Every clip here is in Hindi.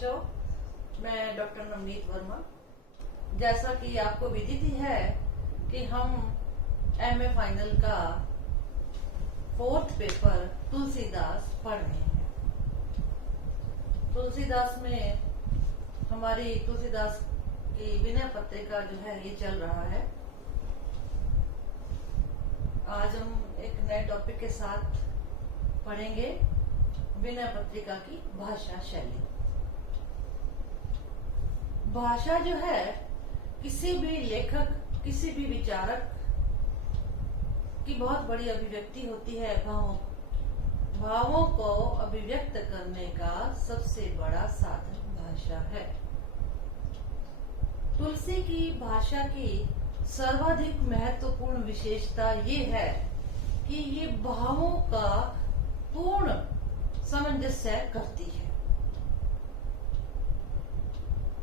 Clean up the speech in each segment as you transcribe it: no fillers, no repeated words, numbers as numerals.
बच्चों, मैं डॉक्टर नवनीत वर्मा। जैसा कि आपको विदित ही है कि हम एमए फाइनल का 4th पेपर तुलसीदास पढ़ रहे हैं। तुलसीदास में हमारी तुलसीदास की विनय पत्रिका जो है ये चल रहा है। आज हम एक नए टॉपिक के साथ पढ़ेंगे विनय पत्रिका की भाषा शैली। भाषा जो है किसी भी लेखक, किसी भी विचारक की बहुत बड़ी अभिव्यक्ति होती है। भावों को अभिव्यक्त करने का सबसे बड़ा साधन भाषा है। तुलसी की भाषा की सर्वाधिक महत्वपूर्ण विशेषता ये है कि ये भावों का पूर्ण सामंजस्य करती है।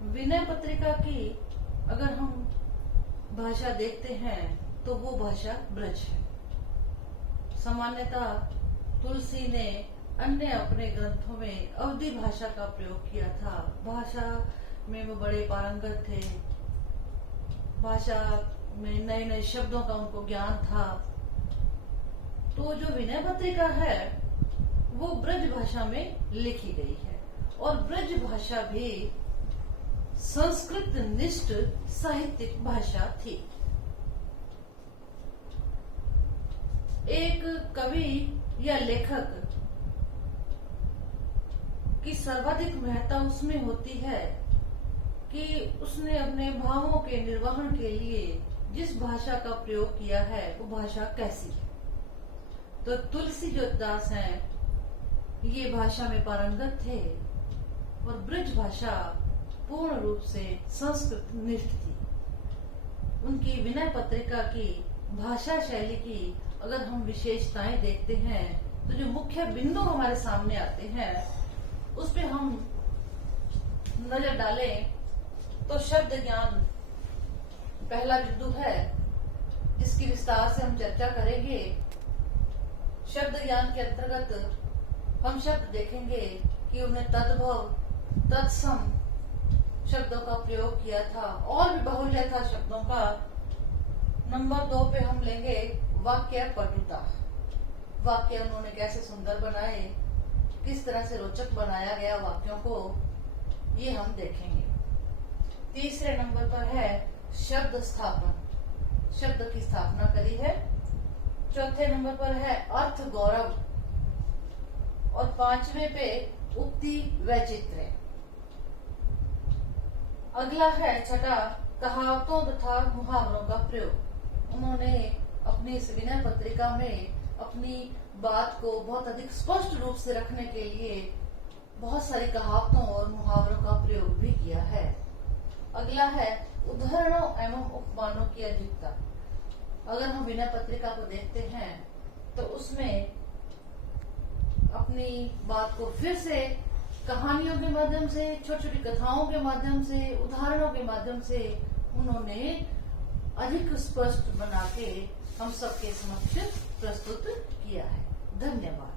विनय पत्रिका की अगर हम भाषा देखते हैं तो वो भाषा ब्रज है। सामान्यतः तुलसी ने अन्य अपने ग्रंथों में अवधी भाषा का प्रयोग किया था। भाषा में वो बड़े पारंगत थे। भाषा में नए नए शब्दों का उनको ज्ञान था। तो जो विनय पत्रिका है वो ब्रज भाषा में लिखी गई है और ब्रज भाषा भी संस्कृत निष्ठ साहित्यिक भाषा थी। एक कवि या लेखक की सर्वाधिक महत्ता उसमें होती है कि उसने अपने भावों के निर्वहन के लिए जिस भाषा का प्रयोग किया है वो भाषा कैसी है। तो तुलसी जो दास हैं ये भाषा में पारंगत थे और ब्रज भाषा पूर्ण रूप से संस्कृत निष्ठ थी। उनकी विनय पत्रिका की भाषा शैली की अगर हम विशेषताएं देखते हैं तो जो मुख्य बिंदु हमारे सामने आते हैं उस पे हम नजर डालें तो शब्द ज्ञान पहला बिंदु है जिसकी विस्तार से हम चर्चा करेंगे। शब्द ज्ञान के अंतर्गत हम शब्द देखेंगे कि उन्हें तद्भव, तत्सम शब्दों का प्रयोग किया था और भी बहुल्य था शब्दों का। नंबर 2 पे हम लेंगे वाक्य पटुता। वाक्य उन्होंने कैसे सुंदर बनाए, किस तरह से रोचक बनाया गया वाक्यों को, ये हम देखेंगे। तीसरे नंबर पर है शब्द स्थापन, शब्द की स्थापना करी है। चौथे नंबर पर है अर्थ गौरव और 5वें पे उक्ति वैचित्र्य। अगला है छठा कहावतों तथा मुहावरों का प्रयोग। उन्होंने अपनी इस विनय पत्रिका में अपनी बात को बहुत अधिक स्पष्ट रूप से रखने के लिए बहुत सारी कहावतों और मुहावरों का प्रयोग भी किया है। अगला है उदाहरणों एवं उपमानों की अधिकता। अगर हम विनय पत्रिका को देखते हैं तो उसमें अपनी बात को फिर से कहानियों के माध्यम से, छोटी छोटी कथाओं के माध्यम से, उदाहरणों के माध्यम से उन्होंने अधिक स्पष्ट बना के हम सबके समक्ष प्रस्तुत किया है। धन्यवाद।